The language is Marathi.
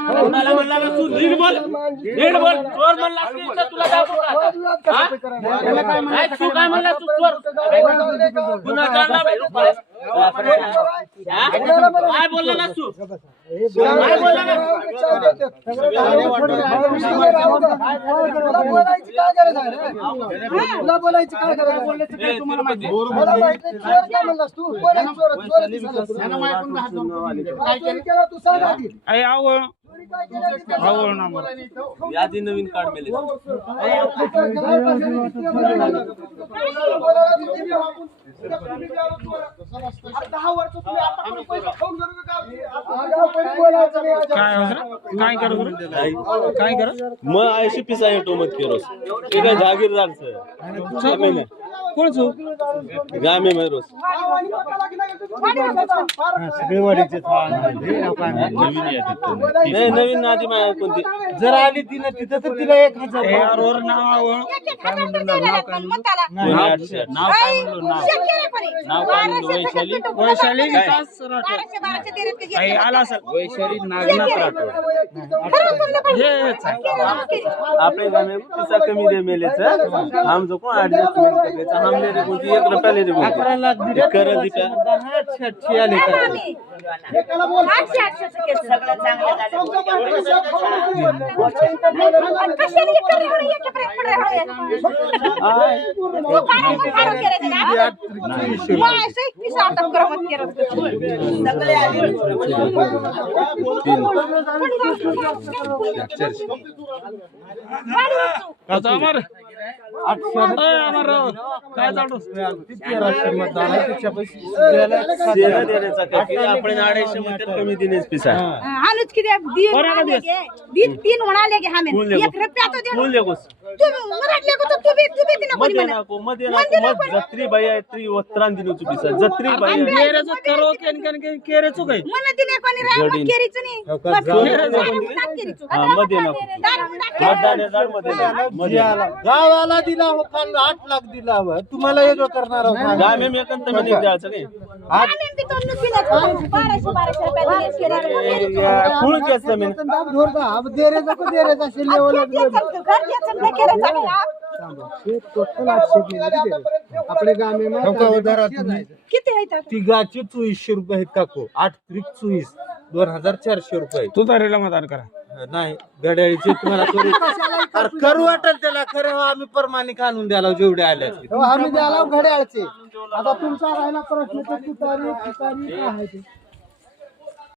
कोणाला म्हणला ना तू नीट बोल नीट बोल चोर म्हणला असती तर तुला दाखवू का आता? हा? काय तू काय म्हणला तू चोर गुन्हा काढला बाई, रुपये. हा? काय बोलला ना तू काय बोलला ना काय रे? तुला बोलायची काय गरज आहे? ए, तिरुपती. मला माहीत नाही, चोर काय म्हणलास तू? कोण आहे चोर? चोर दिसायला तुला. काय चोरी केलं तू सांग आधी. अरे मला यादी नवीन कार्ड आज. काय होतं काय करू काय? करू? मग ऐंशी पिसा येतो मत केरोस ते काय जागीरदारचं कोण गामे मेरोस नाही, नवीन नादी माया कोणती? जर आली तिनं तिथं तर तिला एक हजार ए यार वर नाव आवळ दोन्ही आठशे. आठ. नाव काय म्हणलो नाव? नाव काय म्हणलो वैशाली? वैशाली विकास राठोड काही आला वैशाली नागनाथ राठोड. हे. आपले गाणे कमी दे मेलेच. आमचं कोण ऍडजस्टमेंट करायचं एक रुपया अकरा लाख दिले कर तर आता अमर काय आपण अडीचशे मध्ये कमी पिसा. किती दिन दिन तीन म्हणाले एक रुपया तो दे मराठले को कोणी मध्ये म्हणे जत्री बाई आहे त्री वस्त्रान दिनूची पिसा. जत्री बाई केरेचं करो केन केन केन केरेचं काय मन दिने कोणी राय मग केरीच नाही. बस केरीच हा मध्ये. गावाला दिला हो खान आठ लाख दिला हो. तुम्हाला वेगळं करणार एकंत मध्ये द्यायचं बाराशे बाराशे रुपये दिले केस जमीन हो किती आहे तिघाचे चोवीसशे रुपये आहेत काकू. आठ त्रिक चोवीस. दोन हजार चारशे रुपये. तू तारेला मतदान करा. नाही घड्याळीची तुम्हाला करू अरे करू वाटेल त्याला खरं हो, आम्ही परमानिक आणून द्यायला जेवढे आले हो, आम्ही द्यायला घड्याळचे. आता तुमचा राहिला प्रश्न तर तुतारी तुतारी काय आहे ते.